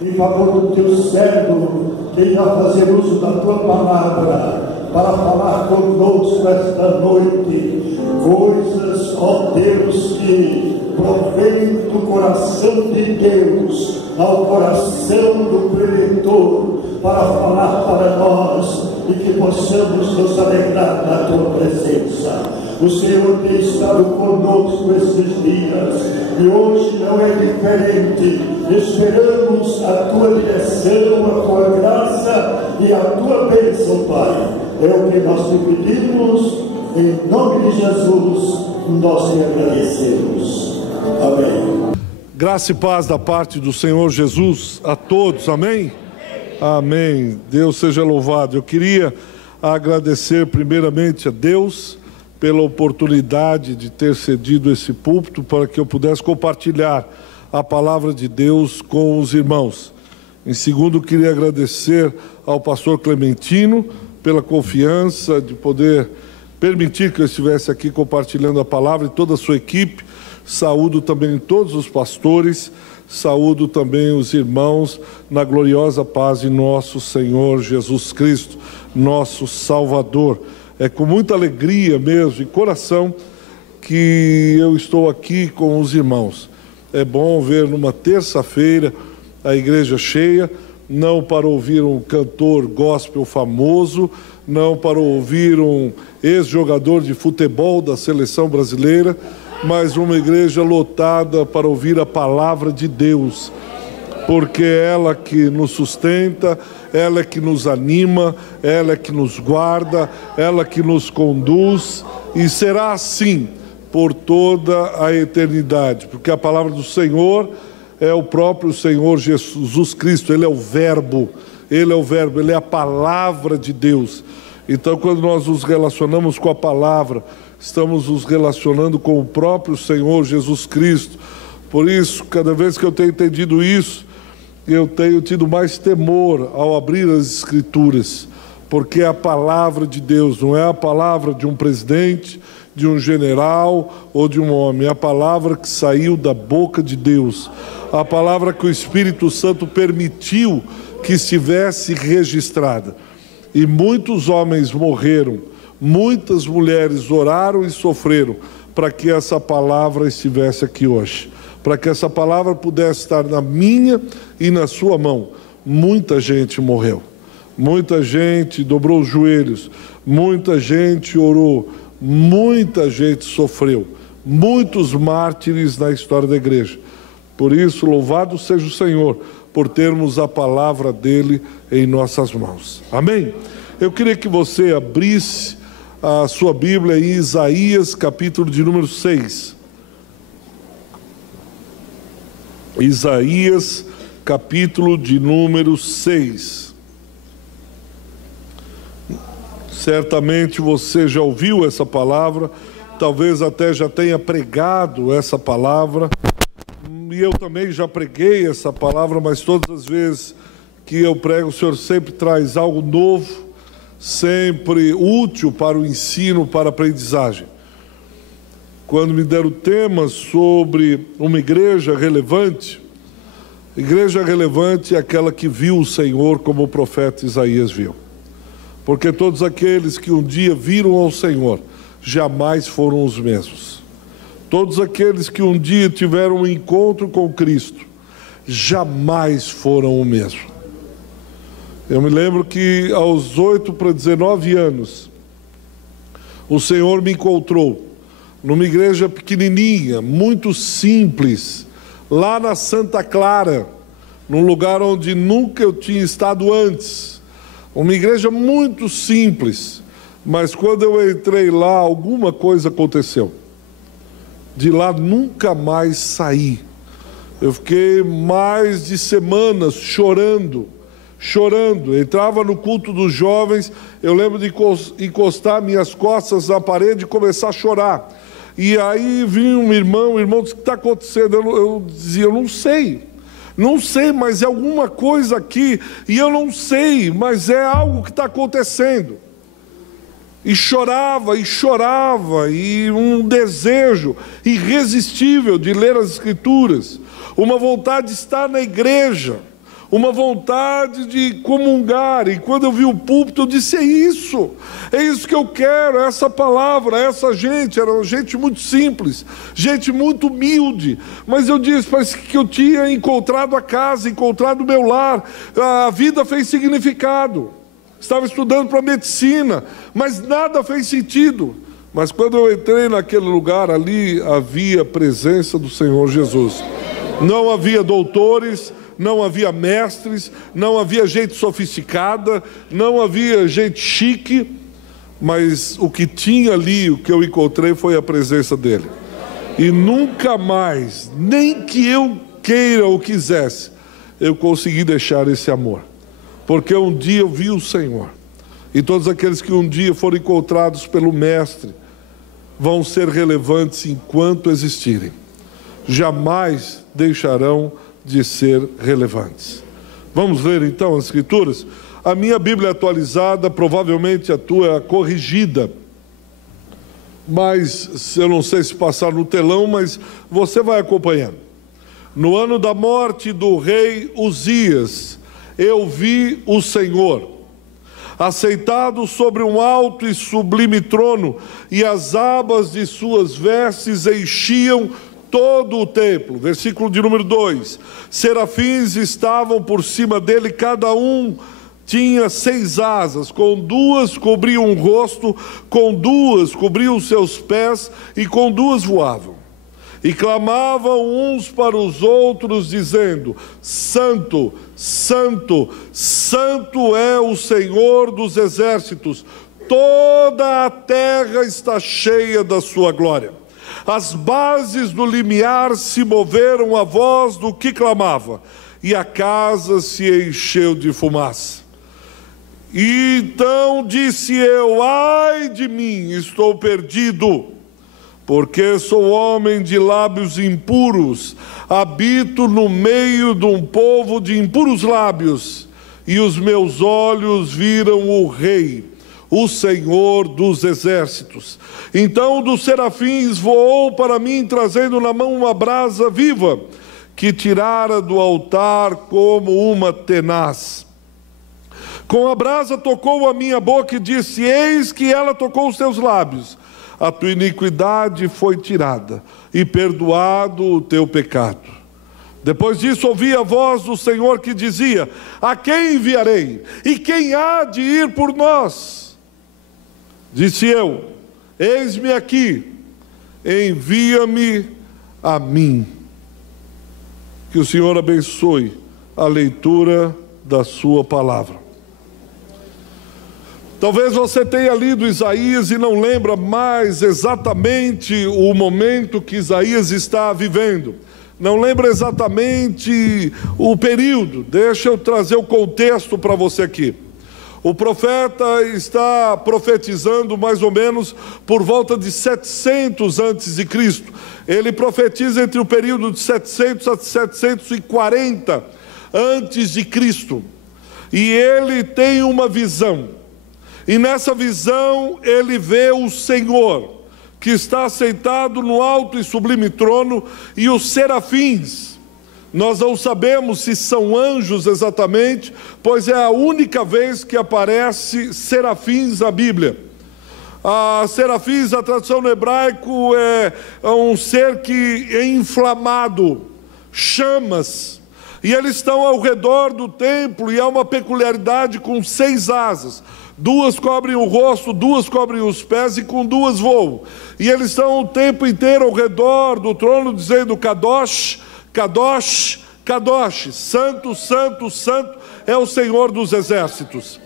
Em favor do teu servo, que irá fazer uso da tua palavra para falar conosco esta noite, coisas, ó Deus, que provém do coração de Deus ao coração do preletor, para falar para nós e que possamos nos alegrar na tua presença. O Senhor tem estado conosco esses dias e hoje não é diferente. Esperamos a tua direção, a tua graça e a tua bênção, Pai. É o que nós te pedimos, em nome de Jesus, nós te agradecemos. Amém. Graça e paz da parte do Senhor Jesus a todos, amém? Amém. Deus seja louvado. Eu queria agradecer primeiramente a Deus pela oportunidade de ter cedido esse púlpito para que eu pudesse compartilhar a palavra de Deus com os irmãos. Em segundo, queria agradecer ao pastor Clementino pela confiança de poder permitir que eu estivesse aqui compartilhando a palavra e toda a sua equipe. Saúdo também todos os pastores, saúdo também os irmãos na gloriosa paz de nosso Senhor Jesus Cristo, nosso Salvador. É com muita alegria mesmo, e coração, que eu estou aqui com os irmãos. É bom ver numa terça-feira a igreja cheia, não para ouvir um cantor gospel famoso, não para ouvir um ex-jogador de futebol da seleção brasileira, mas uma igreja lotada para ouvir a palavra de Deus, porque é ela que nos sustenta, ela é que nos anima, ela é que nos guarda, ela que nos conduz, e será assim por toda a eternidade, porque a palavra do Senhor é o próprio Senhor Jesus Cristo. Ele é o verbo, Ele é a palavra de Deus. Então, quando nós nos relacionamos com a palavra, estamos nos relacionando com o próprio Senhor Jesus Cristo. Por isso, cada vez que eu tenho entendido isso, eu tenho tido mais temor ao abrir as Escrituras, porque é a palavra de Deus, não é a palavra de um presidente, de um general ou de um homem, é a palavra que saiu da boca de Deus, a palavra que o Espírito Santo permitiu que estivesse registrada. E muitos homens morreram, muitas mulheres oraram e sofreram para que essa palavra estivesse aqui hoje, para que essa palavra pudesse estar na minha e na sua mão. Muita gente morreu, muita gente dobrou os joelhos, muita gente orou, muita gente sofreu, muitos mártires na história da igreja. Por isso, louvado seja o Senhor por termos a palavra dele em nossas mãos. Amém? Eu queria que você abrisse a sua Bíblia em Isaías, capítulo de número 6. Isaías, capítulo de número 6. Certamente você já ouviu essa palavra, talvez até já tenha pregado essa palavra, e eu também já preguei essa palavra, mas todas as vezes que eu prego, o Senhor sempre traz algo novo, sempre útil para o ensino, para a aprendizagem. Quando me deram temas sobre uma igreja relevante é aquela que viu o Senhor como o profeta Isaías viu. Porque todos aqueles que um dia viram ao Senhor, jamais foram os mesmos. Todos aqueles que um dia tiveram um encontro com Cristo, jamais foram o mesmo. Eu me lembro que aos 8 para 19 anos, o Senhor me encontrou numa igreja pequenininha, muito simples, lá na Santa Clara, num lugar onde nunca eu tinha estado antes. Uma igreja muito simples, mas quando eu entrei lá, alguma coisa aconteceu. De lá nunca mais saí. Eu fiquei mais de semanas chorando. Entrava no culto dos jovens, eu lembro de encostar minhas costas na parede e começar a chorar. E aí vinha um irmão disse: o que está acontecendo? Eu dizia: eu não sei, mas é alguma coisa aqui, e eu não sei, mas é algo que está acontecendo. E chorava, e um desejo irresistível de ler as Escrituras, uma vontade de estar na igreja, uma vontade de comungar, e quando eu vi o púlpito eu disse, é isso que eu quero, essa palavra, essa gente. Era gente muito simples, gente muito humilde, mas eu disse, parece que eu tinha encontrado a casa, encontrado o meu lar, a vida fez significado. Estava estudando para medicina, mas nada fez sentido. Mas quando eu entrei naquele lugar, ali havia a presença do Senhor Jesus. Não havia doutores, não havia mestres, não havia gente sofisticada, não havia gente chique, mas o que tinha ali, o que eu encontrei, foi a presença dele. E nunca mais, nem que eu queira ou quisesse, eu consegui deixar esse amor. Porque um dia eu vi o Senhor, e todos aqueles que um dia foram encontrados pelo Mestre vão ser relevantes enquanto existirem. Jamais deixarão de ser relevantes. Vamos ler então as Escrituras? A minha Bíblia atualizada, provavelmente a tua corrigida, mas eu não sei se passar no telão, mas você vai acompanhando. No ano da morte do rei Uzias, eu vi o Senhor assentado sobre um alto e sublime trono, e as abas de suas vestes enchiam todo o templo. Versículo de número 2. Serafins estavam por cima dele, cada um tinha 6 asas, com 2 cobriam o rosto, com 2 cobriam os seus pés, e com 2 voavam. E clamavam uns para os outros, dizendo: Santo, Santo, Santo é o Senhor dos exércitos, toda a terra está cheia da sua glória. As bases do limiar se moveram à voz do que clamava, e a casa se encheu de fumaça. E então disse eu: ai de mim, estou perdido, porque sou homem de lábios impuros, habito no meio de um povo de impuros lábios, e os meus olhos viram o Rei, o Senhor dos exércitos. Então um dos serafins voou para mim, trazendo na mão uma brasa viva, que tirara do altar como uma tenaz. Com a brasa tocou a minha boca e disse: eis que ela tocou os teus lábios. A tua iniquidade foi tirada, e perdoado o teu pecado. Depois disso ouvi a voz do Senhor que dizia: a quem enviarei? E quem há de ir por nós? Disse eu: eis-me aqui, envia-me a mim. Que o Senhor abençoe a leitura da sua palavra. Talvez você tenha lido Isaías e não lembra mais exatamente o momento que Isaías está vivendo. Não lembra exatamente o período. Deixa eu trazer o contexto para você aqui. O profeta está profetizando mais ou menos por volta de 700 a.C. Ele profetiza entre o período de 700 a 740 a.C. E ele tem uma visão. E nessa visão ele vê o Senhor, que está sentado no alto e sublime trono, e os serafins. Nós não sabemos se são anjos exatamente, pois é a única vez que aparece serafins na Bíblia. Serafins, a tradução no hebraico, é um ser que é inflamado, chamas. E eles estão ao redor do templo, e há uma peculiaridade com 6 asas. 2 cobrem o rosto, 2 cobrem os pés, e com 2 voam. E eles estão o tempo inteiro ao redor do trono, dizendo: Kadosh, Kadosh, Kadosh, Santo, Santo, Santo é o Senhor dos exércitos.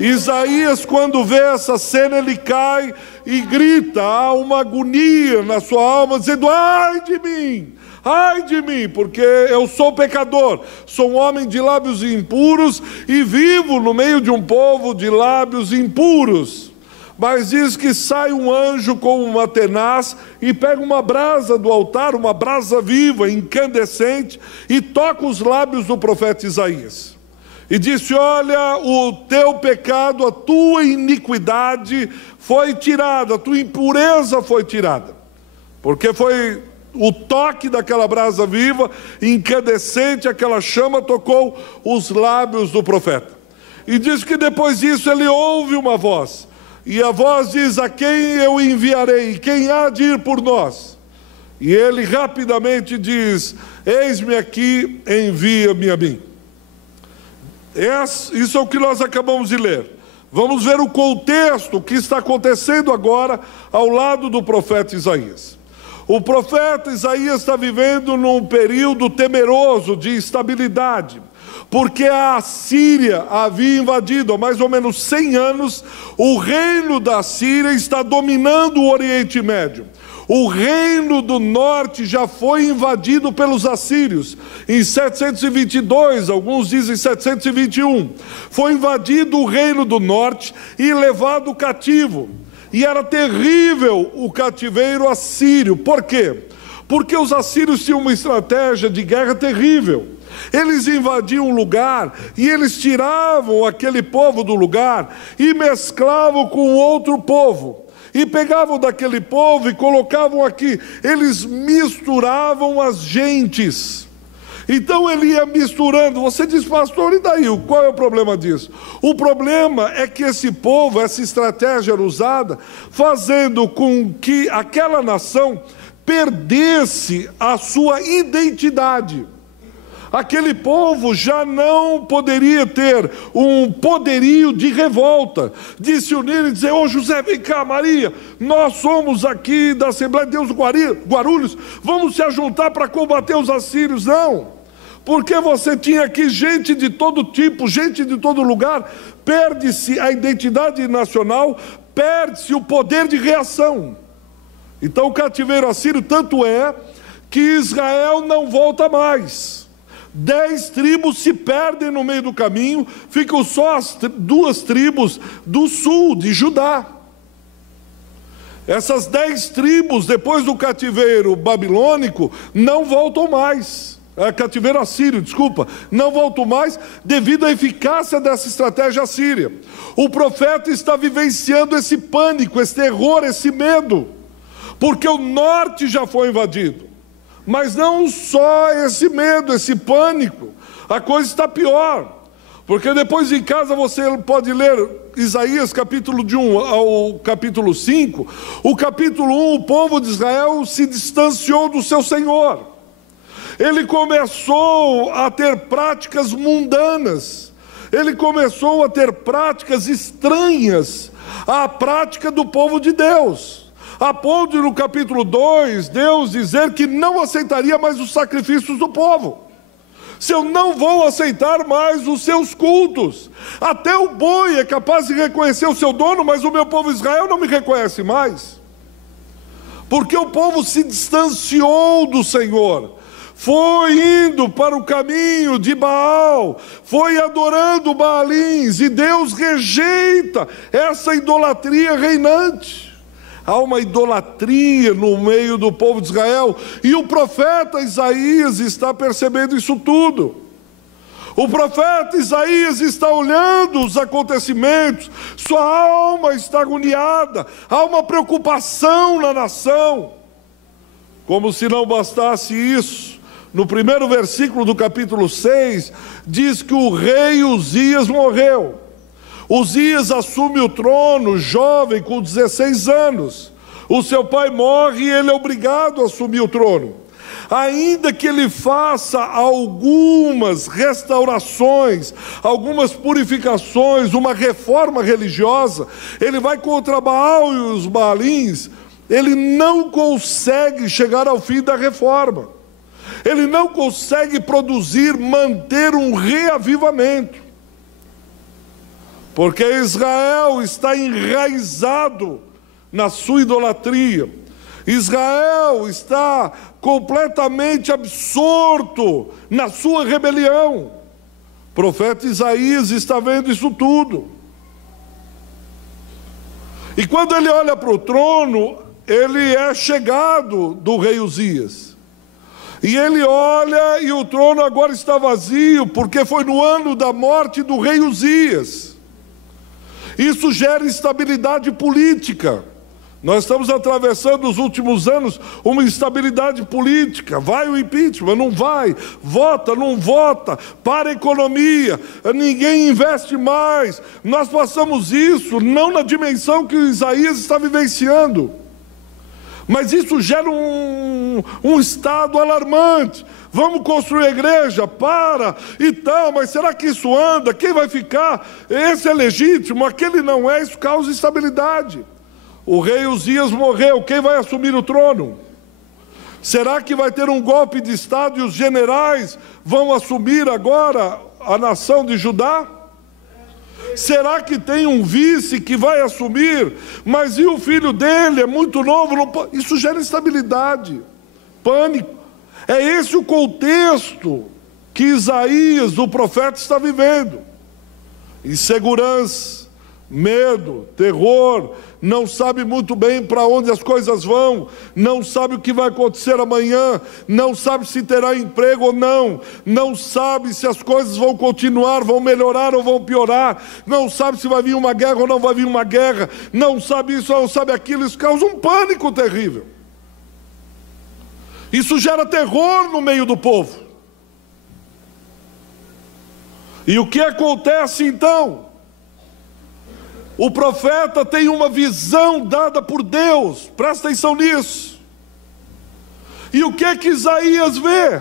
Isaías, quando vê essa cena, ele cai e grita, há uma agonia na sua alma, dizendo: ai de mim! Ai de mim, porque eu sou pecador, sou um homem de lábios impuros e vivo no meio de um povo de lábios impuros. Mas diz que sai um anjo com uma tenaz e pega uma brasa do altar, uma brasa viva, incandescente, e toca os lábios do profeta Isaías. E disse: olha, o teu pecado, a tua iniquidade foi tirada, a tua impureza foi tirada. Porque foi o toque daquela brasa viva, incandescente, aquela chama tocou os lábios do profeta. E diz que depois disso ele ouve uma voz. E a voz diz: a quem eu enviarei? Quem há de ir por nós? E ele rapidamente diz: eis-me aqui, envia-me a mim. Isso é o que nós acabamos de ler. Vamos ver o contexto que está acontecendo agora ao lado do profeta Isaías. O profeta Isaías está vivendo num período temeroso de instabilidade, porque a Síria havia invadido há mais ou menos 100 anos. O reino da Síria está dominando o Oriente Médio. O reino do norte já foi invadido pelos assírios em 722, alguns dizem 721. Foi invadido o reino do norte e levado cativo. E era terrível o cativeiro assírio. Por quê? Porque os assírios tinham uma estratégia de guerra terrível. Eles invadiam um lugar e eles tiravam aquele povo do lugar e mesclavam com outro povo. E pegavam daquele povo e colocavam aqui. Eles misturavam as gentes. Então ele ia misturando. Você diz: pastor, e daí? Qual é o problema disso? O problema é que esse povo, essa estratégia era usada, fazendo com que aquela nação perdesse a sua identidade. Aquele povo já não poderia ter um poderio de revolta, de se unir e dizer: ô José, vem cá, Maria, nós somos aqui da Assembleia de Deus do Guarulhos, vamos se ajuntar para combater os assírios. Não, porque você tinha aqui gente de todo tipo, gente de todo lugar. Perde-se a identidade nacional, perde-se o poder de reação. Então o cativeiro assírio tanto é que Israel não volta mais. 10 tribos se perdem no meio do caminho, ficam só as 2 tribos do sul, de Judá. Essas 10 tribos, depois do cativeiro babilônico, não voltam mais. Cativeiro assírio, desculpa, não voltam mais devido à eficácia dessa estratégia assíria. O profeta está vivenciando esse pânico, esse terror, esse medo, porque o norte já foi invadido. Mas não só esse medo, esse pânico, a coisa está pior, porque depois em casa você pode ler Isaías capítulo de 1 ao capítulo 5, o capítulo 1, o povo de Israel se distanciou do seu Senhor, ele começou a ter práticas mundanas, ele começou a ter práticas estranhas à prática do povo de Deus. A ponto de, no capítulo 2, Deus dizer que não aceitaria mais os sacrifícios do povo. Se eu não vou aceitar mais os seus cultos. Até o boi é capaz de reconhecer o seu dono, mas o meu povo Israel não me reconhece mais. Porque o povo se distanciou do Senhor. Foi indo para o caminho de Baal, foi adorando Baalins, e Deus rejeita essa idolatria reinante. Há uma idolatria no meio do povo de Israel, e o profeta Isaías está percebendo isso tudo. O profeta Isaías está olhando os acontecimentos, sua alma está agoniada, há uma preocupação na nação. Como se não bastasse isso, no primeiro versículo do capítulo 6, diz que o rei Uzias morreu. Uzias assume o trono jovem, com 16 anos. O seu pai morre e ele é obrigado a assumir o trono. Ainda que ele faça algumas restaurações, algumas purificações, uma reforma religiosa, ele vai contra Baal e os Baalins, ele não consegue chegar ao fim da reforma. Ele não consegue produzir, manter um reavivamento. Porque Israel está enraizado na sua idolatria. Israel está completamente absorto na sua rebelião. O profeta Isaías está vendo isso tudo. E quando ele olha para o trono, ele é chegado do rei Uzias. E ele olha e o trono agora está vazio, porque foi no ano da morte do rei Uzias. Isso gera instabilidade política Nós estamos atravessando os últimos anos uma instabilidade política. Vai o impeachment, não vai. Vota, não vota. Para a economia, ninguém investe mais. Nós passamos isso não na dimensão que Isaías está vivenciando, mas isso gera um estado alarmante. Vamos construir a igreja, para e tal, mas será que isso anda? Quem vai ficar? Esse é legítimo, aquele não é, isso causa instabilidade. O rei Uzias morreu, quem vai assumir o trono? Será que vai ter um golpe de Estado e os generais vão assumir agora a nação de Judá? Será que tem um vice que vai assumir, mas e o filho dele é muito novo? Isso gera instabilidade, pânico. É esse o contexto que Isaías, o profeta, está vivendo. Insegurança, medo, terror, não sabe muito bem para onde as coisas vão, não sabe o que vai acontecer amanhã, não sabe se terá emprego ou não, não sabe se as coisas vão continuar, vão melhorar ou vão piorar, não sabe se vai vir uma guerra ou não vai vir uma guerra, não sabe isso, não sabe aquilo. Isso causa um pânico terrível. Isso gera terror no meio do povo. E o que acontece então? O profeta tem uma visão dada por Deus, presta atenção nisso. E o que é que Isaías vê?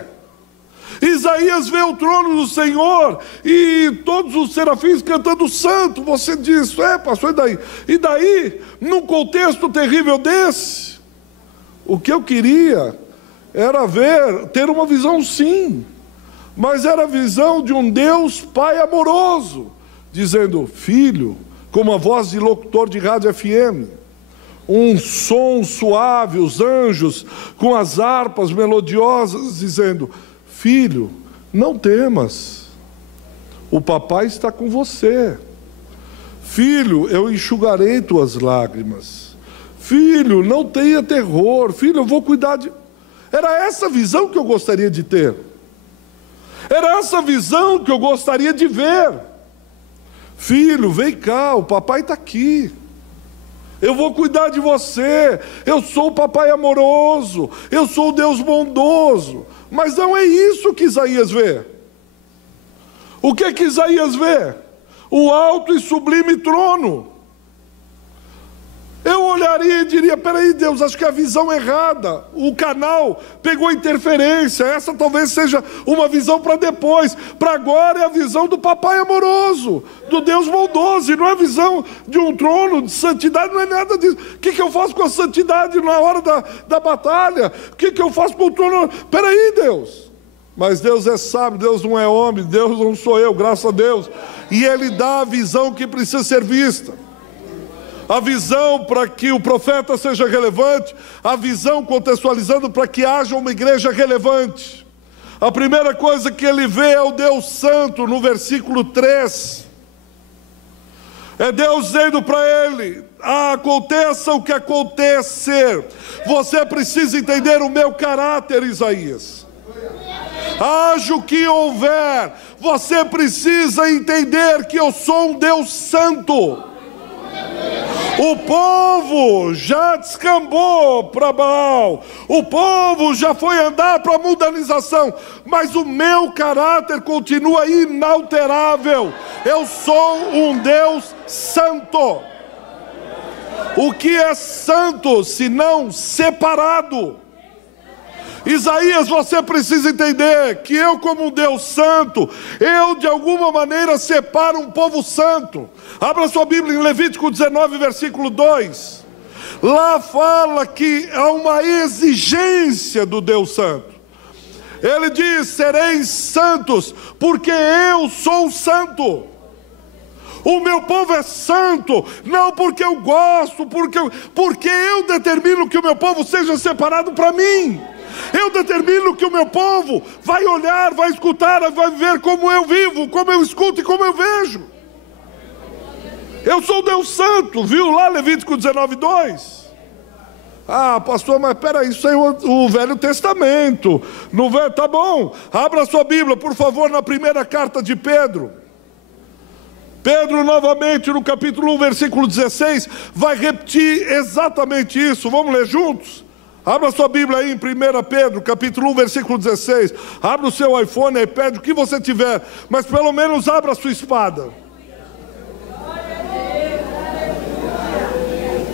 Isaías vê o trono do Senhor e todos os serafins cantando santo. Você diz, pastor, e daí? E daí, num contexto terrível desse, o que eu queria era ter uma visão, sim, mas era a visão de um Deus Pai amoroso, dizendo, filho, com uma voz de locutor de rádio FM, um som suave, os anjos com as harpas melodiosas, dizendo, filho, não temas, o papai está com você. Filho, eu enxugarei tuas lágrimas. Filho, não tenha terror. Filho, eu vou cuidar de... Era essa visão que eu gostaria de ter. Era essa visão que eu gostaria de ver. Filho, vem cá, o papai está aqui. Eu vou cuidar de você. Eu sou o papai amoroso. Eu sou o Deus bondoso. Mas não é isso que Isaías vê. O que é que Isaías vê? O alto e sublime trono. Eu olharia e diria, peraí Deus, acho que a visão errada, o canal pegou interferência, essa talvez seja uma visão para depois, para agora é a visão do papai amoroso, do Deus bondoso, e não é a visão de um trono, de santidade, não é nada disso. O que eu faço com a santidade na hora da batalha? O que eu faço com o trono? Peraí Deus, mas Deus é sábio, Deus não é homem, Deus não sou eu, graças a Deus, e Ele dá a visão que precisa ser vista. A visão para que o profeta seja relevante, a visão contextualizando para que haja uma igreja relevante. A primeira coisa que ele vê é o Deus Santo, no versículo 3. É Deus dizendo para ele, aconteça o que acontecer, você precisa entender o meu caráter, Isaías. Haja o que houver, você precisa entender que eu sou um Deus santo. O povo já descambou para Baal, o povo já foi andar para a mundanização, mas o meu caráter continua inalterável. Eu sou um Deus santo. O que é santo se não separado? Isaías, você precisa entender que eu, como um Deus santo, eu de alguma maneira separo um povo santo. Abra sua Bíblia em Levítico 19, versículo 2. Lá fala que há uma exigência do Deus santo. Ele diz, sereis santos, porque eu sou santo. O meu povo é santo, não porque eu gosto, porque eu determino que o meu povo seja separado para mim. Eu determino que o meu povo vai olhar, vai escutar, vai ver como eu vivo, como eu escuto e como eu vejo. Eu sou Deus santo, viu lá Levítico 19, 2? Ah, pastor, mas peraí, isso é o Velho Testamento. Tá bom, abra sua Bíblia, por favor, na primeira carta de Pedro. Pedro, novamente, no capítulo 1, versículo 16, vai repetir exatamente isso. Vamos ler juntos? Abra sua Bíblia aí em 1 Pedro, capítulo 1, versículo 16. Abra o seu iPhone, iPad, o que você tiver, mas pelo menos abra a sua espada.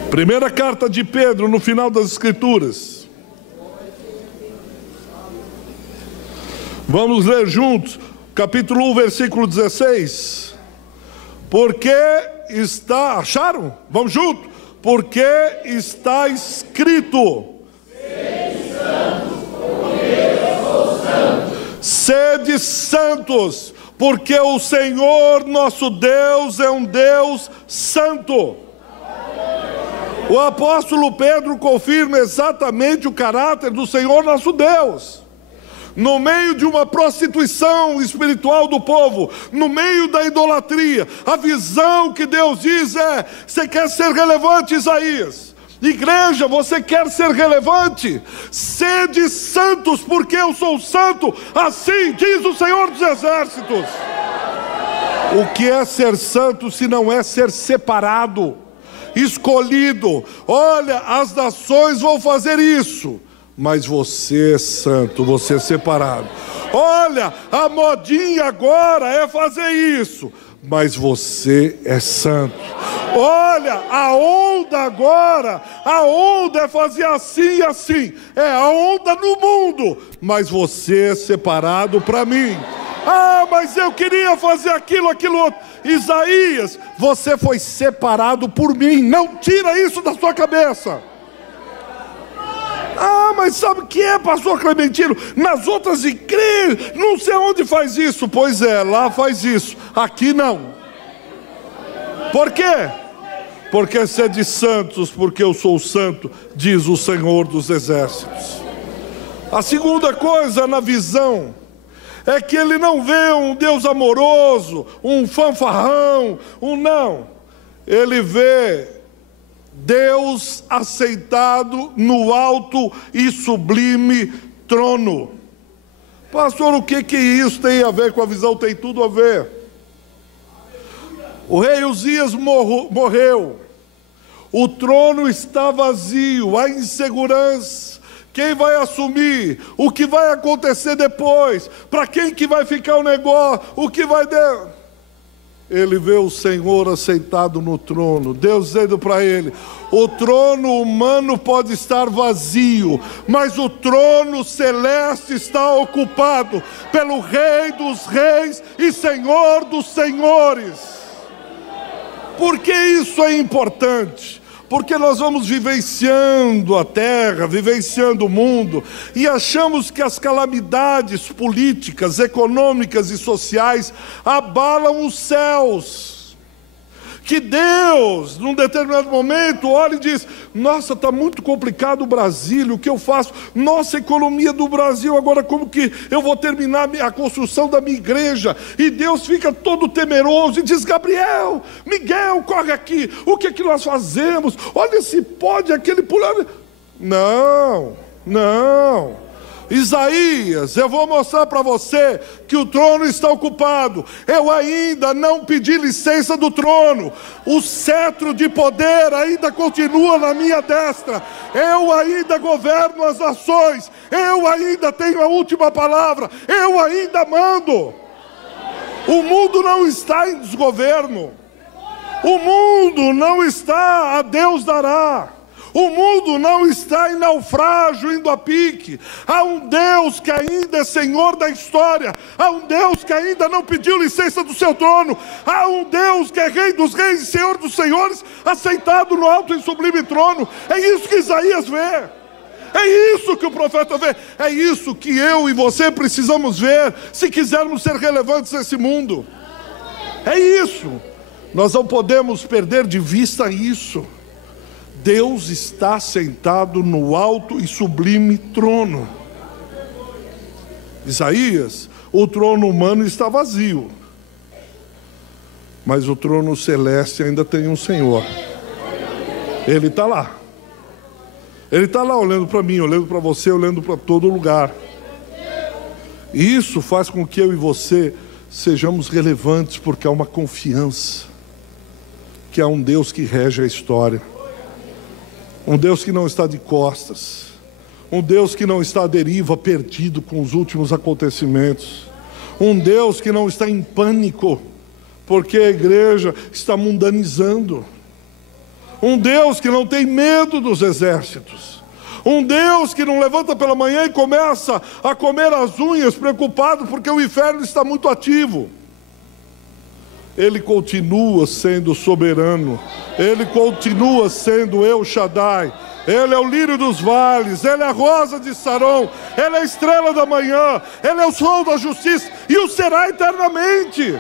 Primeira carta de Pedro, no final das Escrituras. Vamos ler juntos, capítulo 1, versículo 16. Porque está, acharam? Vamos junto? Porque está escrito: sede santos, porque o Senhor nosso Deus é um Deus santo. O apóstolo Pedro confirma exatamente o caráter do Senhor nosso Deus. No meio de uma prostituição espiritual do povo, no meio da idolatria, a visão que Deus diz é: você quer ser relevante, Isaías? Igreja, você quer ser relevante? Sede santos, porque eu sou santo, assim diz o Senhor dos Exércitos. O que é ser santo se não é ser separado, escolhido? Olha, as nações vão fazer isso, mas você é santo, você é separado. Olha, a modinha agora é fazer isso, mas você é santo. Olha, a onda agora, a onda é fazer assim e assim. É a onda no mundo, mas você é separado para mim. Ah, mas eu queria fazer aquilo outro. Isaías, você foi separado por mim. Não tira isso da sua cabeça. Ah, mas sabe o que é, pastor Clementino? Nas outras igrejas, não sei onde faz isso. Pois é, lá faz isso, aqui não. Por quê? Porque sede santos, porque eu sou santo, diz o Senhor dos Exércitos. A segunda coisa na visão é que ele não vê um Deus amoroso, um fanfarrão, não. Ele vê Deus assentado no alto e sublime trono. Pastor, o que isso tem a ver com a visão? Tem tudo a ver. O rei Uzias morreu. O trono está vazio, há insegurança. Quem vai assumir? O que vai acontecer depois? Para quem que vai ficar o negócio? O que vai dar? Ele vê o Senhor assentado no trono, Deus dizendo para ele: o trono humano pode estar vazio, mas o trono celeste está ocupado pelo Rei dos Reis e Senhor dos Senhores. Por que isso é importante? Porque nós vamos vivenciando a terra, vivenciando o mundo, e achamos que as calamidades políticas, econômicas e sociais abalam os céus. Que Deus, num determinado momento, olha e diz: nossa, está muito complicado o Brasil, o que eu faço? Nossa, a economia do Brasil, agora como que eu vou terminar a construção da minha igreja? E Deus fica todo temeroso e diz: Gabriel, Miguel, corre aqui, o que é que nós fazemos? Olha se pode aquele pular. Não. Isaías, eu vou mostrar para você que o trono está ocupado. Eu ainda não pedi licença do trono. O cetro de poder ainda continua na minha destra. Eu ainda governo as nações. Eu ainda tenho a última palavra. Eu ainda mando. O mundo não está em desgoverno. O mundo não está a Deus dará. O mundo não está em naufrágio, indo a pique. Há um Deus que ainda é Senhor da história. Há um Deus que ainda não pediu licença do seu trono. Há um Deus que é Rei dos Reis e Senhor dos Senhores, assentado no alto e sublime trono. É isso que Isaías vê. É isso que o profeta vê. É isso que eu e você precisamos ver, se quisermos ser relevantes nesse mundo. É isso. Nós não podemos perder de vista isso. Deus está sentado no alto e sublime trono. Isaías, o trono humano está vazio, mas o trono celeste ainda tem um Senhor. Ele está lá. Ele está lá olhando para mim, olhando para você, olhando para todo lugar. E isso faz com que eu e você sejamos relevantes, porque há uma confiança que há um Deus que rege a história, um Deus que não está de costas, um Deus que não está à deriva, perdido com os últimos acontecimentos, um Deus que não está em pânico porque a igreja está mundanizando, um Deus que não tem medo dos exércitos, um Deus que não levanta pela manhã e começa a comer as unhas, preocupado porque o inferno está muito ativo. Ele continua sendo soberano, Ele continua sendo El Shaddai, Ele é o lírio dos vales, Ele é a rosa de Saron, Ele é a estrela da manhã, Ele é o sol da justiça, e o será eternamente,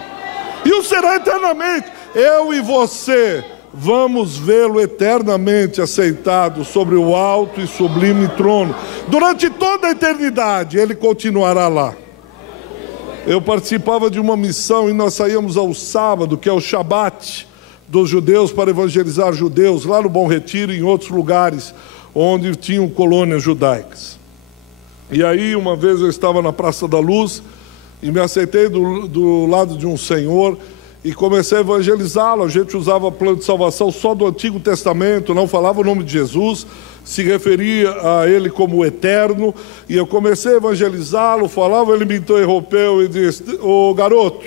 eu e você vamos vê-lo eternamente assentado sobre o alto e sublime trono, durante toda a eternidade, Ele continuará lá. Eu participava de uma missão e nós saíamos ao sábado, que é o Shabat dos judeus, para evangelizar judeus, lá no Bom Retiro e em outros lugares, onde tinham colônias judaicas. E aí, uma vez eu estava na Praça da Luz, e me aceitei do lado de um senhor, e comecei a evangelizá-lo. A gente usava plano de salvação só do Antigo Testamento, não falava o nome de Jesus, se referia a Ele como Eterno, e eu comecei a evangelizá-lo, falava, ele me interrompeu e disse: ô garoto,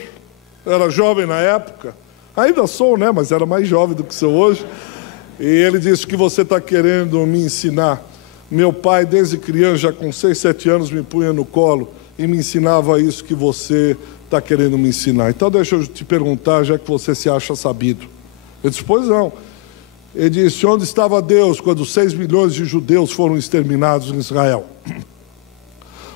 era jovem na época, ainda sou, né, mas era mais jovem do que sou hoje, e ele disse: o que você está querendo me ensinar? Meu pai, desde criança, já com 6, 7 anos, me punha no colo e me ensinava isso que você está querendo me ensinar. Então deixa eu te perguntar, já que você se acha sabido. Eu disse: pois não. Ele disse: onde estava Deus quando 6 milhões de judeus foram exterminados em Israel?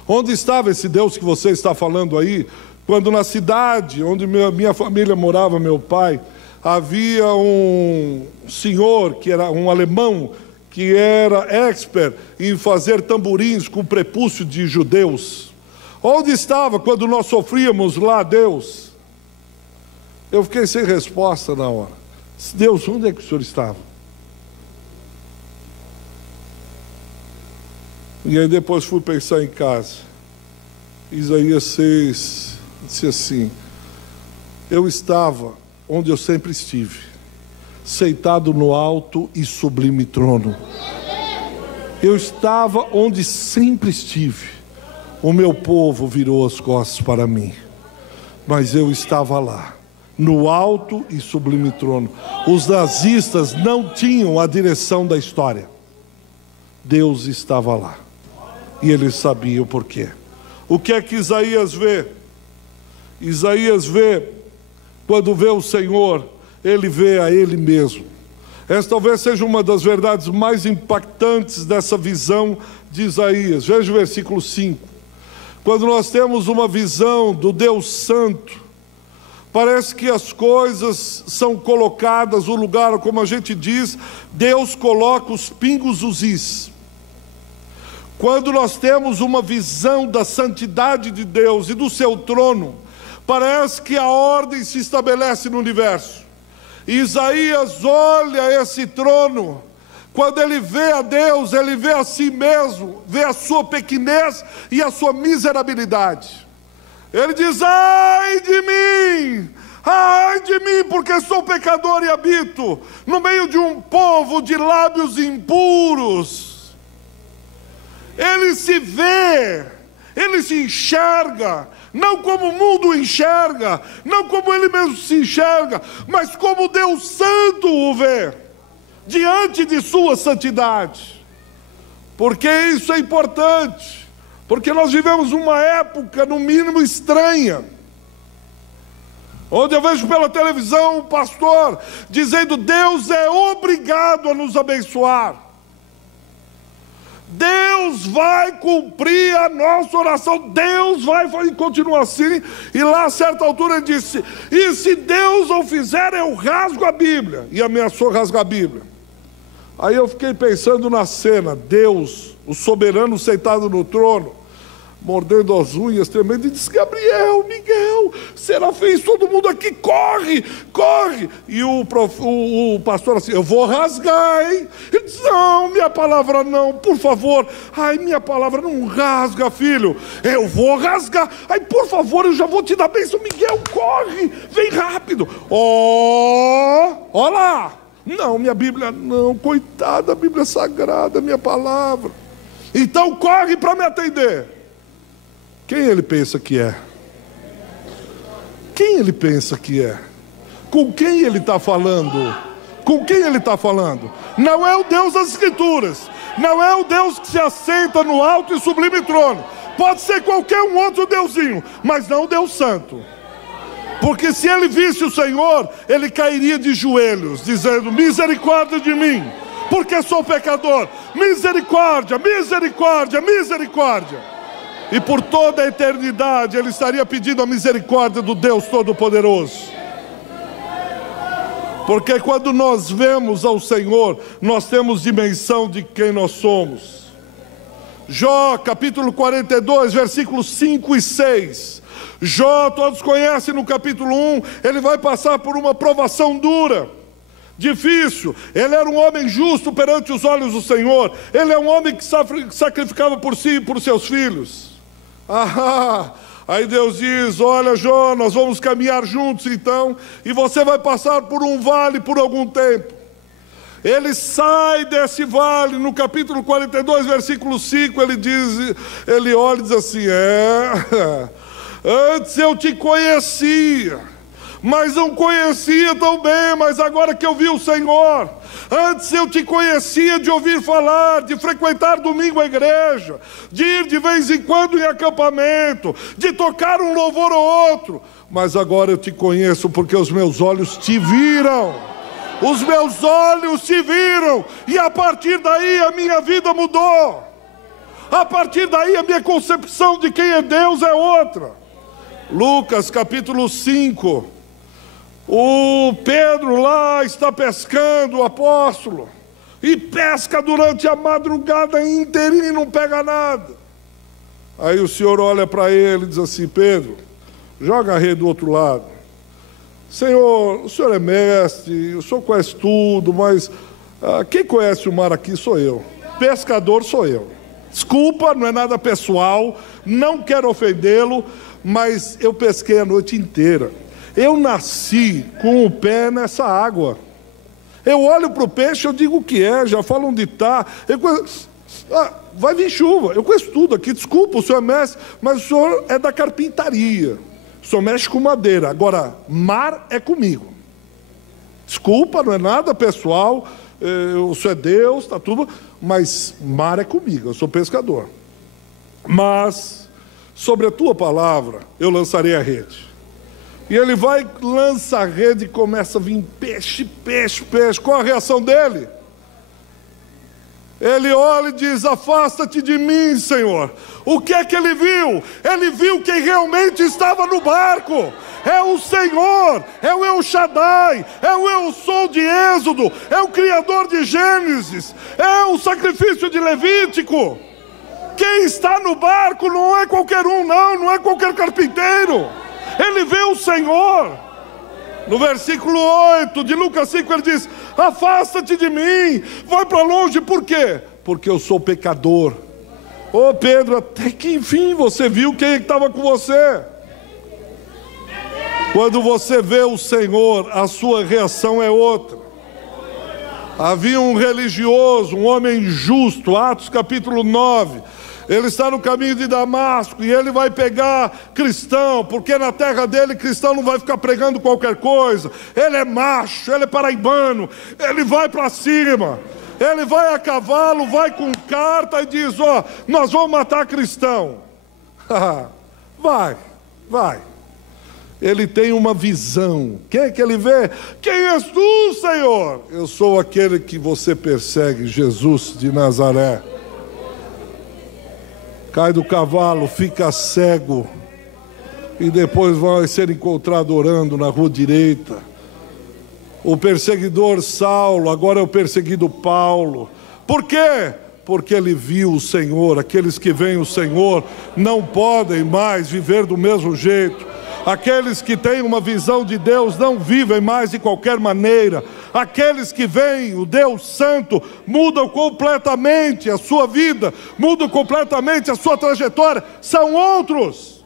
Onde estava esse Deus que você está falando aí, quando na cidade onde minha família morava, meu pai, havia um senhor, que era um alemão, que era expert em fazer tamborins com prepúcio de judeus? Onde estava quando nós sofríamos lá, Deus? Eu fiquei sem resposta na hora. Deus, onde é que o senhor estava? E aí depois fui pensar em casa. Isaías 6 disse assim: eu estava onde eu sempre estive, sentado no alto e sublime trono. Eu estava onde sempre estive. O meu povo virou as costas para mim, mas eu estava lá, no alto e sublime trono. Os nazistas não tinham a direção da história. Deus estava lá, e eles sabiam o porquê. O que é que Isaías vê? Isaías vê, quando vê o Senhor, ele vê a Ele mesmo. Essa talvez seja uma das verdades mais impactantes dessa visão de Isaías. Veja o versículo 5. Quando nós temos uma visão do Deus Santo, parece que as coisas são colocadas no lugar, como a gente diz, Deus coloca os pingos nos is. Quando nós temos uma visão da santidade de Deus e do seu trono, parece que a ordem se estabelece no universo. Isaías olha esse trono, quando ele vê a Deus, ele vê a si mesmo, vê a sua pequenez e a sua miserabilidade. Ele diz: ai de mim, porque sou pecador e habito no meio de um povo de lábios impuros. Ele se vê, ele se enxerga, não como o mundo enxerga, não como ele mesmo se enxerga, mas como Deus Santo o vê, diante de sua santidade. Porque isso é importante, porque nós vivemos uma época no mínimo estranha, onde eu vejo pela televisão um pastor dizendo: Deus é obrigado a nos abençoar, Deus vai cumprir a nossa oração, Deus vai, e continua assim. E lá a certa altura ele disse: e se Deus não fizer, eu rasgo a Bíblia, e ameaçou rasgar a Bíblia. Aí eu fiquei pensando na cena, Deus, o soberano sentado no trono, mordendo as unhas, tremendo, e disse: Gabriel, Miguel, Serafins, todo mundo aqui, corre, corre. E o pastor assim: eu vou rasgar, hein? Ele disse: não, minha palavra não, por favor. Ai, minha palavra não rasga, filho. Eu vou rasgar. Ai, por favor, eu já vou te dar bênção. Miguel, corre, vem rápido. Ó lá. Não, minha Bíblia não, coitada, a Bíblia sagrada, minha palavra. Então corre para me atender. Quem ele pensa que é? Quem ele pensa que é? Com quem ele está falando? Com quem ele está falando? Não é o Deus das Escrituras. Não é o Deus que se assenta no alto e sublime trono. Pode ser qualquer um outro deusinho, mas não o Deus Santo. Porque se ele visse o Senhor, ele cairia de joelhos, dizendo: misericórdia de mim, porque sou pecador. Misericórdia, misericórdia, misericórdia. E por toda a eternidade ele estaria pedindo a misericórdia do Deus Todo-Poderoso. Porque quando nós vemos ao Senhor, nós temos dimensão de quem nós somos. Jó, capítulo 42, versículos 5 e 6. Jó, todos conhecem, no capítulo 1, ele vai passar por uma provação dura, difícil. Ele era um homem justo perante os olhos do Senhor. Ele é um homem que sacrificava por si e por seus filhos. Aí Deus diz: olha, Jó, nós vamos caminhar juntos então, e você vai passar por um vale por algum tempo. Ele sai desse vale, no capítulo 42, versículo 5, ele olha e diz assim: antes eu te conhecia, mas não conhecia tão bem, mas agora que eu vi o Senhor. Antes eu te conhecia de ouvir falar, de frequentar domingo a igreja, de ir de vez em quando em acampamento, de tocar um louvor ou outro. Mas agora eu te conheço porque os meus olhos te viram. Os meus olhos te viram. E a partir daí a minha vida mudou. A partir daí a minha concepção de quem é Deus é outra. Lucas capítulo 5. O Pedro lá está pescando, o apóstolo, e pesca durante a madrugada inteirinha e não pega nada. Aí o Senhor olha para ele e diz assim: Pedro, joga a rede do outro lado. Senhor, o Senhor é mestre, o Senhor conhece tudo, mas quem conhece o mar aqui sou eu. Pescador sou eu. Desculpa, não é nada pessoal, não quero ofendê-lo, mas eu pesquei a noite inteira. Eu nasci com o pé nessa água. Eu olho para o peixe, eu digo o que é, já falo onde está. Vai vir chuva, eu conheço tudo aqui. Desculpa, o senhor é mestre, mas o senhor é da carpintaria. O senhor mexe com madeira. Agora, mar é comigo. Desculpa, não é nada pessoal. O senhor é Deus, está tudo. Mas mar é comigo, eu sou pescador. Mas, sobre a tua palavra, eu lançarei a rede. E ele vai, lança a rede e começa a vir peixe, peixe, peixe. Qual a reação dele? Ele olha e diz: afasta-te de mim, Senhor. O que é que ele viu? Ele viu quem realmente estava no barco. É o Senhor, é o El Shaddai, é o Eu Sou de Êxodo, é o Criador de Gênesis, é o sacrifício de Levítico. Quem está no barco não é qualquer um, não é qualquer carpinteiro. Ele vê o Senhor. No versículo 8 de Lucas 5 ele diz: afasta-te de mim, vai para longe. Por quê? Porque eu sou pecador. Ô Pedro, até que enfim você viu quem estava com você. Quando você vê o Senhor, a sua reação é outra. Havia um religioso, um homem justo, Atos capítulo 9. Ele está no caminho de Damasco e ele vai pegar cristão, porque na terra dele cristão não vai ficar pregando qualquer coisa. Ele é macho, ele é paraibano, ele vai para cima. Ele vai a cavalo, vai com carta e diz: nós vamos matar cristão. Vai. Ele tem uma visão. Quem é que ele vê? Quem és tu, Senhor? Eu sou aquele que você persegue, Jesus de Nazaré. Cai do cavalo, fica cego, e depois vai ser encontrado orando na rua direita. O perseguidor Saulo, agora é o perseguido Paulo. Por quê? porque ele viu o Senhor. Aqueles que veem o Senhor não podem mais viver do mesmo jeito. Aqueles que têm uma visão de Deus não vivem mais de qualquer maneira. Aqueles que veem o Deus Santo mudam completamente a sua vida, mudam completamente a sua trajetória. São outros.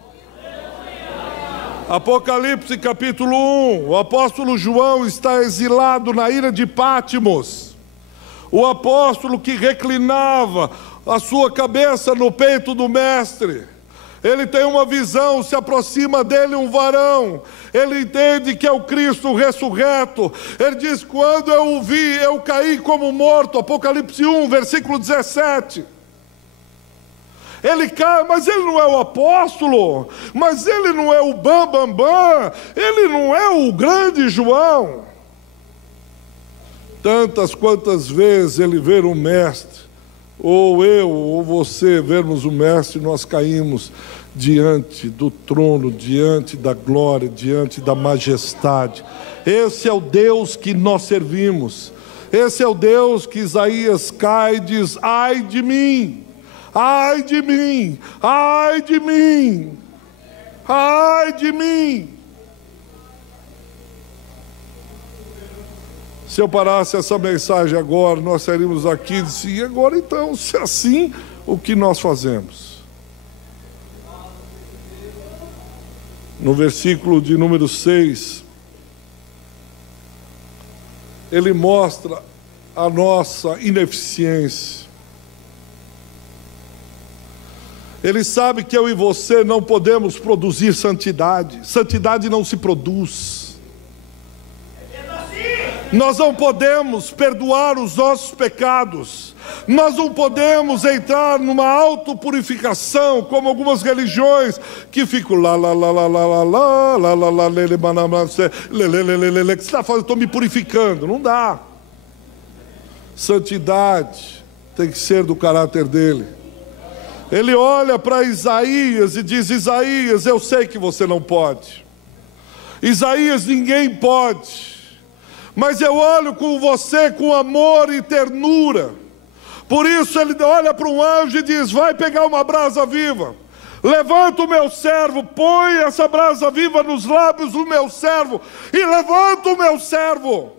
Apocalipse capítulo 1, o apóstolo João está exilado na ilha de Pátimos. O apóstolo que reclinava a sua cabeça no peito do mestre. Ele tem uma visão, se aproxima dele um varão. Ele entende que é o Cristo ressurreto. Ele diz, quando eu o vi, eu caí como morto. Apocalipse 1, versículo 17. Ele cai, mas ele não é o apóstolo, mas ele não é o Bambambam, ele não é o grande João. Tantas quantas vezes ele ver o mestre, ou eu, ou você, vermos o mestre, nós caímos diante do trono, diante da glória, diante da majestade. Esse é o Deus que nós servimos. Esse é o Deus que Isaías cai e diz, ai de mim, ai de mim, ai de mim, ai de mim. Se eu parasse essa mensagem agora, nós saímos aqui e disse, e agora então, se é assim, o que nós fazemos? No versículo de número 6, ele mostra a nossa ineficiência. Ele sabe que eu e você não podemos produzir santidade. Santidade não se produz. Nós não podemos perdoar os nossos pecados. Nós não podemos entrar numa autopurificação, como algumas religiões que ficam lá, que está fazendo, estou me purificando. Não dá. Santidade tem que ser do caráter dele. Ele olha para Isaías e diz, Isaías, eu sei que você não pode. Isaías, ninguém pode. Mas eu olho com você com amor e ternura. Por isso ele olha para um anjo e diz, vai pegar uma brasa viva. Levanta o meu servo, põe essa brasa viva nos lábios do meu servo. E levanta o meu servo.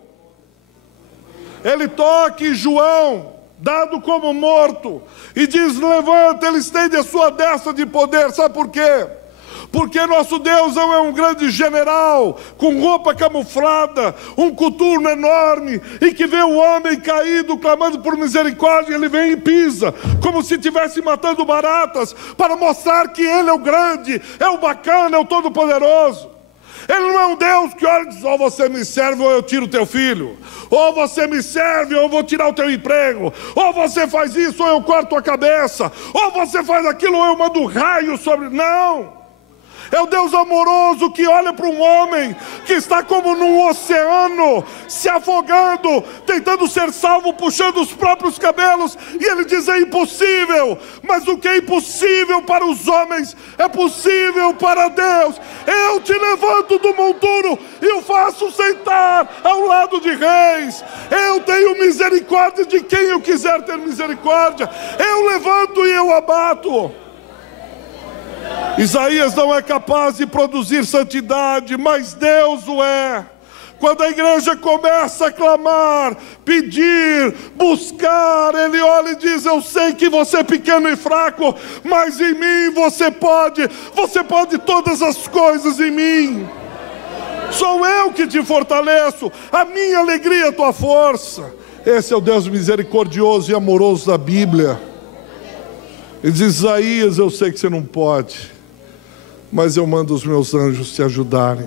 Ele toca em João, dado como morto. E diz, levanta, ele estende a sua destra de poder. Sabe por quê? Porque nosso Deus não é um grande general, com roupa camuflada, um coturno enorme, e que vê o homem caído, clamando por misericórdia, ele vem e pisa, como se estivesse matando baratas, para mostrar que ele é o grande, é o bacana, é o todo-poderoso. Ele não é um Deus que olha e diz, ou você me serve ou eu tiro o teu filho, ou você me serve ou eu vou tirar o teu emprego, ou você faz isso ou eu corto a cabeça, ou você faz aquilo ou eu mando raio sobre... Não! É o Deus amoroso que olha para um homem que está como num oceano, se afogando, tentando ser salvo, puxando os próprios cabelos, e ele diz, é impossível, mas o que é impossível para os homens, é possível para Deus. Eu te levanto do monturo e o faço sentar ao lado de reis. Eu tenho misericórdia de quem eu quiser ter misericórdia. Eu levanto e eu abato. Isaías não é capaz de produzir santidade, mas Deus o é. Quando a igreja começa a clamar, pedir, buscar, ele olha e diz, eu sei que você é pequeno e fraco, mas em mim você pode todas as coisas em mim. Sou eu que te fortaleço, a minha alegria é a tua força. Esse é o Deus misericordioso e amoroso da Bíblia. Ele diz, Isaías, eu sei que você não pode, mas eu mando os meus anjos te ajudarem.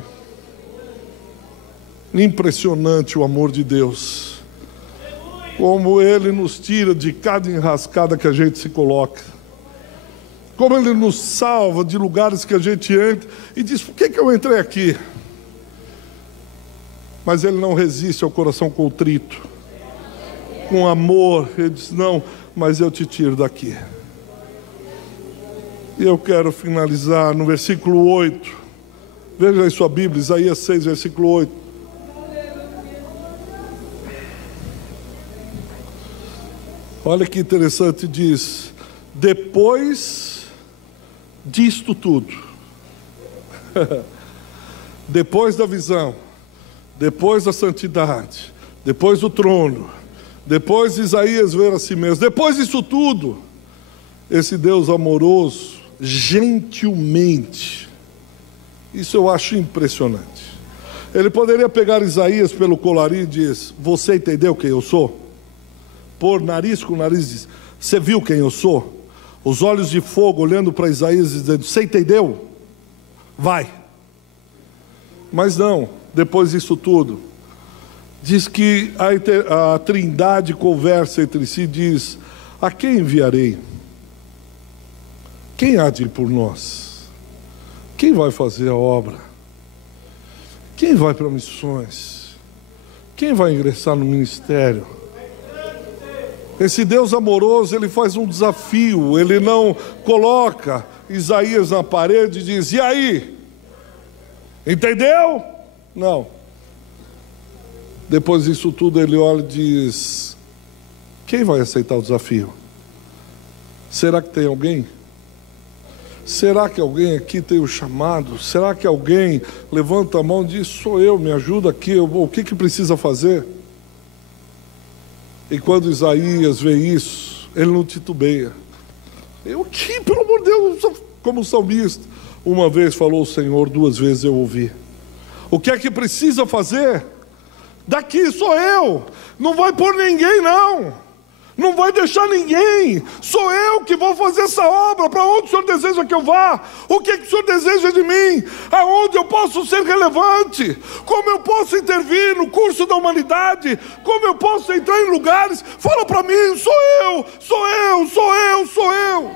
Impressionante o amor de Deus, como Ele nos tira de cada enrascada que a gente se coloca, como Ele nos salva de lugares que a gente entra e diz, por que eu entrei aqui? Mas Ele não resiste ao coração contrito, com amor, Ele diz, não, mas eu te tiro daqui. E eu quero finalizar no versículo 8. Veja aí sua Bíblia, Isaías 6, versículo 8. Olha que interessante, diz: depois disto tudo, depois da visão, depois da santidade, depois do trono, depois de Isaías ver a si mesmo, depois disso tudo, esse Deus amoroso, gentilmente, isso eu acho impressionante. Ele poderia pegar Isaías pelo colarinho e dizer: você entendeu quem eu sou? Pôr nariz com nariz, diz: você viu quem eu sou? Os olhos de fogo olhando para Isaías e dizendo: você entendeu? Vai. Mas não, depois disso tudo, diz que a Trindade conversa entre si, diz: a quem enviarei? Quem há de ir por nós? Quem vai fazer a obra? Quem vai para missões? Quem vai ingressar no ministério? Esse Deus amoroso, ele faz um desafio. Ele não coloca Isaías na parede e diz: e aí? Entendeu? Não. Depois disso tudo, ele olha e diz: quem vai aceitar o desafio? Será que tem alguém? Será que alguém aqui tem o chamado? Será que alguém levanta a mão e diz: sou eu, me ajuda aqui, o que precisa fazer? E quando Isaías vê isso, ele não titubeia. Eu aqui, pelo amor de Deus, como salmista. Uma vez falou o Senhor, duas vezes eu ouvi. O que é que precisa fazer? Daqui sou eu. Não vai pôr ninguém, não. Não vai deixar ninguém. Sou eu que vou fazer essa obra. Para onde o Senhor deseja que eu vá? O que o Senhor deseja de mim? Aonde eu posso ser relevante? Como eu posso intervir no curso da humanidade? Como eu posso entrar em lugares? Fala para mim: sou eu, sou eu, sou eu, sou eu.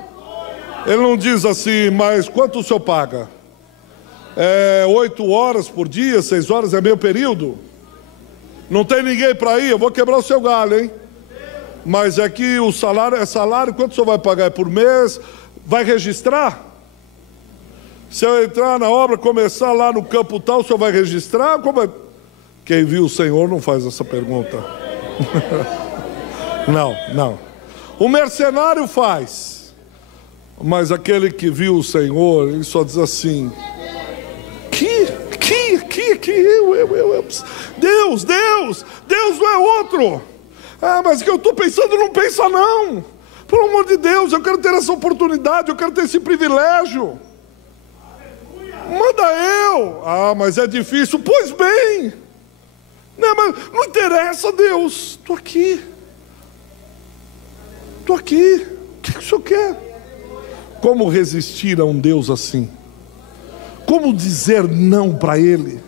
Ele não diz assim: mas quanto o senhor paga? 8 horas por dia, 6 horas é meio período? Não tem ninguém para ir? Eu vou quebrar o seu galho, hein? Mas é que o salário é salário, quanto o senhor vai pagar? É por mês? Vai registrar? Se eu entrar na obra, começar lá no campo tal, o senhor vai registrar? Como é? Quem viu o Senhor não faz essa pergunta. Não. O mercenário faz. Mas aquele que viu o Senhor, ele só diz assim: Deus não é outro. Mas que eu estou pensando, não pensa não. Pelo amor de Deus, eu quero ter essa oportunidade, eu quero ter esse privilégio. Manda eu. Mas é difícil. Pois bem. Mas não interessa, Deus. Estou aqui. O que o Senhor quer? Como resistir a um Deus assim? Como dizer não para Ele?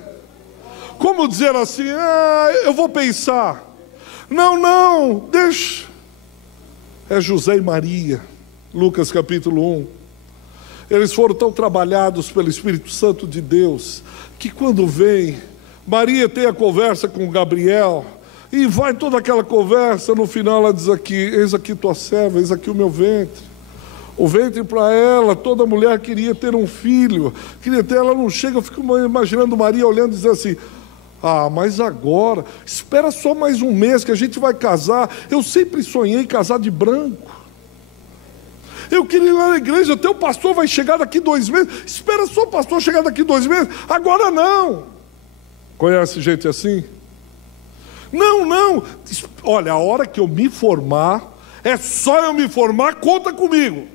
Como dizer assim: eu vou pensar. Não, deixa. É José e Maria, Lucas capítulo 1. Eles foram tão trabalhados pelo Espírito Santo de Deus, que quando vem, Maria tem a conversa com Gabriel, e vai toda aquela conversa, no final ela diz aqui: eis aqui tua serva, eis aqui o meu ventre. O ventre para ela, toda mulher queria ter um filho, ela não chega, eu fico imaginando Maria olhando e dizendo assim: mas agora, espera só mais um mês que a gente vai casar. Eu sempre sonhei em casar de branco. Eu queria ir lá na igreja, até o pastor vai chegar daqui 2 meses. Espera só o pastor chegar daqui 2 meses. Agora não. Conhece gente assim? Não. Olha, a hora que eu me formar, é só eu me formar, conta comigo.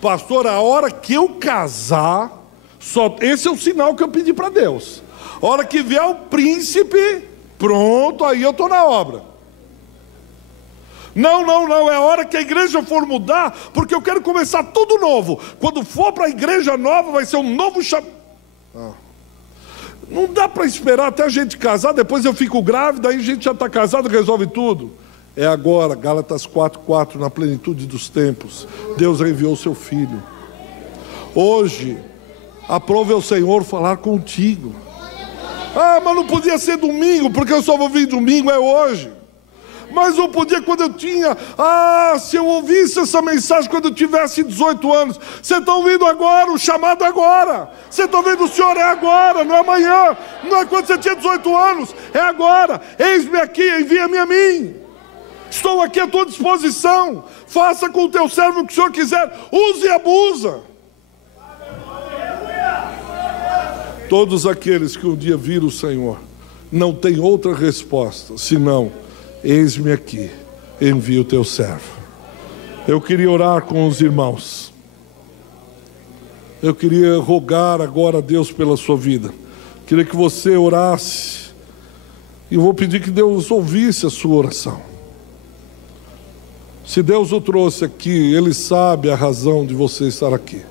Pastor, a hora que eu casar, esse é o sinal que eu pedi para Deus. A hora que vier o príncipe, pronto, aí eu estou na obra. Não, é a hora que a igreja for mudar, porque eu quero começar tudo novo. Quando for para a igreja nova, vai ser um novo chamado. Não dá para esperar até a gente casar, depois eu fico grávida, aí a gente já está casado, resolve tudo. É agora, Gálatas 4:4, na plenitude dos tempos, Deus enviou o seu Filho. Hoje, aprove ao Senhor falar contigo. Mas não podia ser domingo, porque eu só vou vir domingo, é hoje. Mas não podia quando eu tinha... se eu ouvisse essa mensagem quando eu tivesse 18 anos. Você está ouvindo agora, o chamado agora. Você está ouvindo o Senhor, é agora, não é amanhã. Não é quando você tinha 18 anos, é agora. Eis-me aqui, envia-me a mim. Estou aqui à tua disposição. Faça com o teu servo o que o Senhor quiser. Use e abusa. Todos aqueles que um dia viram o Senhor não têm outra resposta senão: eis-me aqui, envia o teu servo. Eu queria orar com os irmãos. Eu queria rogar agora a Deus pela sua vida. Queria que você orasse. E eu vou pedir que Deus ouvisse a sua oração. Se Deus o trouxe aqui, Ele sabe a razão de você estar aqui.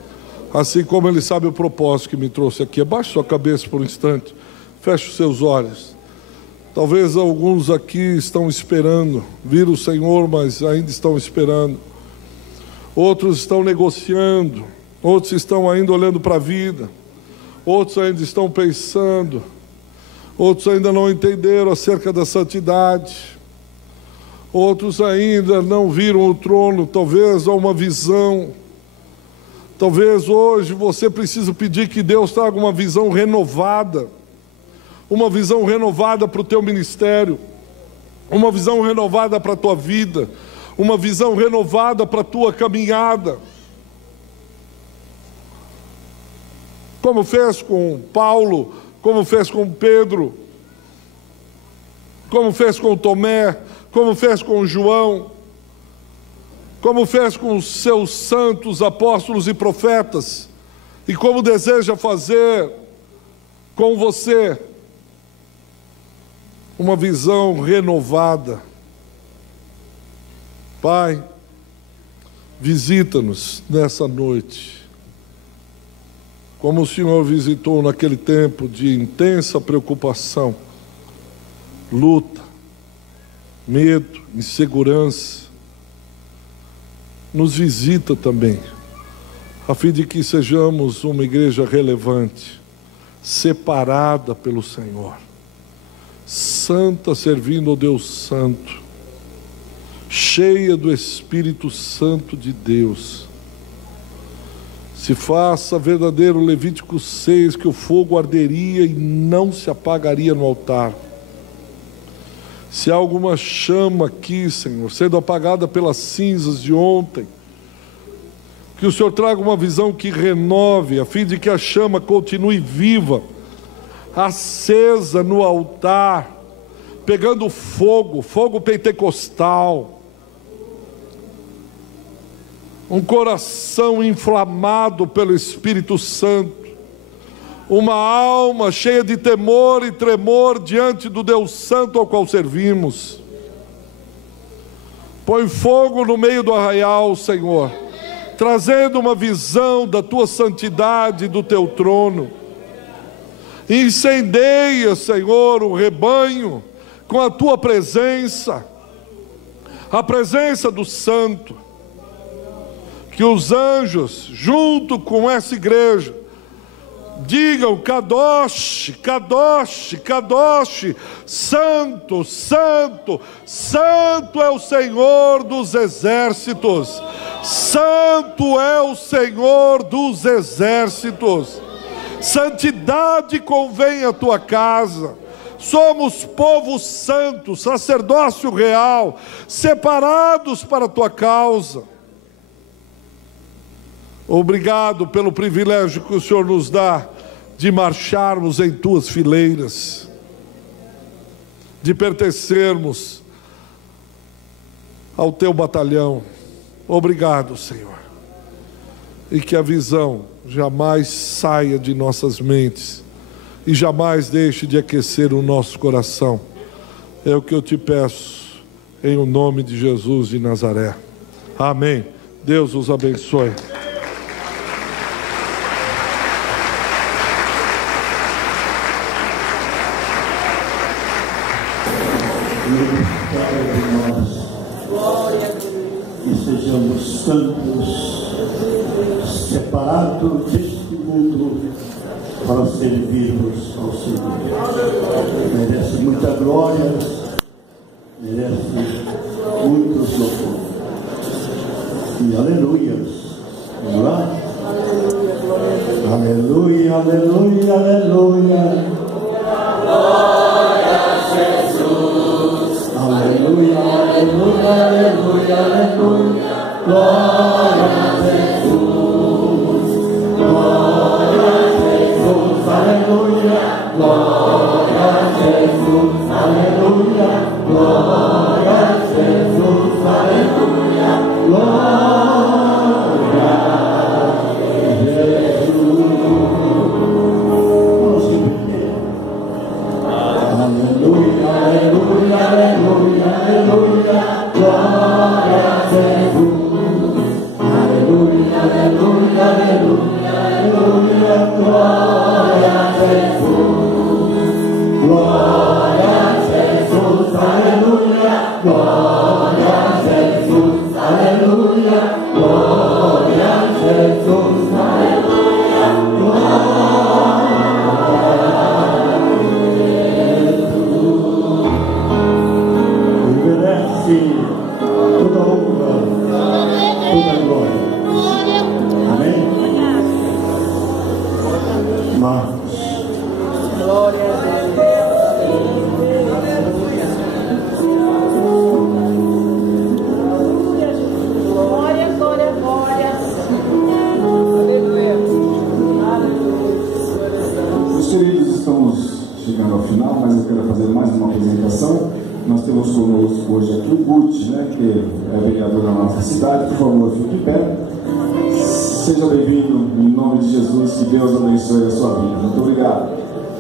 Assim como Ele sabe o propósito que me trouxe aqui. Abaixe sua cabeça por um instante. Feche os seus olhos. Talvez alguns aqui estão esperando. Viram o Senhor, mas ainda estão esperando. Outros estão negociando. Outros estão ainda olhando para a vida. Outros ainda estão pensando. Outros ainda não entenderam acerca da santidade. Outros ainda não viram o trono. Talvez há uma visão. Talvez hoje você precise pedir que Deus traga uma visão renovada. Uma visão renovada para o teu ministério. Uma visão renovada para a tua vida. Uma visão renovada para a tua caminhada. Como fez com Paulo, como fez com Pedro, como fez com Tomé, como fez com João, como fez com os seus santos apóstolos e profetas, e como deseja fazer com você uma visão renovada. Pai, visita-nos nessa noite, como o Senhor visitou naquele tempo de intensa preocupação, luta, medo, insegurança. Nos visita também, a fim de que sejamos uma igreja relevante, separada pelo Senhor, santa, servindo ao Deus Santo, cheia do Espírito Santo de Deus. Se faça verdadeiro Levítico 6, que o fogo arderia e não se apagaria no altar. Se há alguma chama aqui, Senhor, sendo apagada pelas cinzas de ontem, que o Senhor traga uma visão que renove, a fim de que a chama continue viva, acesa no altar, pegando fogo, fogo pentecostal. Um coração inflamado pelo Espírito Santo, uma alma cheia de temor e tremor diante do Deus Santo ao qual servimos. Põe fogo no meio do arraial, Senhor, trazendo uma visão da tua santidade e do teu trono. Incendeia, Senhor, o rebanho com a tua presença, a presença do Santo. Que os anjos, junto com essa igreja, digam: Kadosh, Kadosh, Kadosh, Santo, Santo, Santo é o Senhor dos exércitos, Santo é o Senhor dos exércitos. Santidade convém à tua casa. Somos povo santo, sacerdócio real, separados para a tua causa. Obrigado pelo privilégio que o Senhor nos dá de marcharmos em tuas fileiras, de pertencermos ao teu batalhão. Obrigado, Senhor. E que a visão jamais saia de nossas mentes e jamais deixe de aquecer o nosso coração. É o que eu te peço, em o nome de Jesus de Nazaré. Amém. Deus os abençoe. Que sejamos santos, separados deste mundo para servirmos ao Senhor. Merece muita glória, merece muitos louvores. E aleluias. Vamos lá? Aleluia, aleluia, aleluia. Glória a Jesus. Aleluia, aleluia,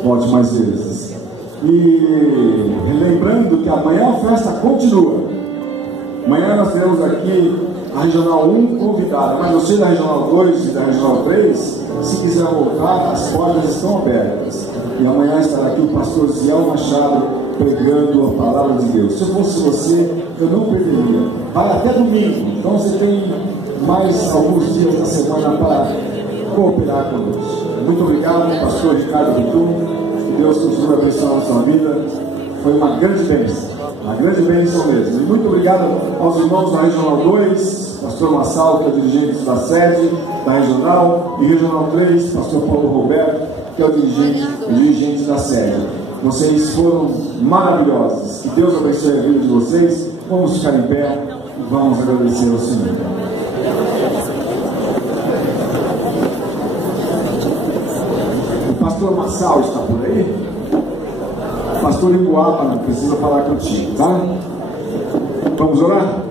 Volte mais vezes. E lembrando que amanhã a festa continua. Amanhã nós teremos aqui a Regional 1 convidada, mas você da Regional 2 e da Regional 3, se quiser voltar, as portas estão abertas. E amanhã estará aqui o pastor Ziel Machado pregando a palavra de Deus. Se eu fosse você, eu não perderia. Vai até domingo, então você tem mais alguns dias da semana para cooperar conosco. Muito obrigado, pastor Ricardo Vitor. Que Deus continue abençoando a sua vida. Foi uma grande bênção mesmo. E muito obrigado aos irmãos da Regional 2, pastor Massal, que é o dirigente da sede da Regional, e Regional 3, pastor Paulo Roberto, que é o dirigente da sede. Vocês foram maravilhosos. Que Deus abençoe a vida de vocês. Vamos ficar em pé e vamos agradecer ao Senhor. Pastor Massal está por aí? Pastor Iguapa precisa falar contigo, tá? Vamos orar?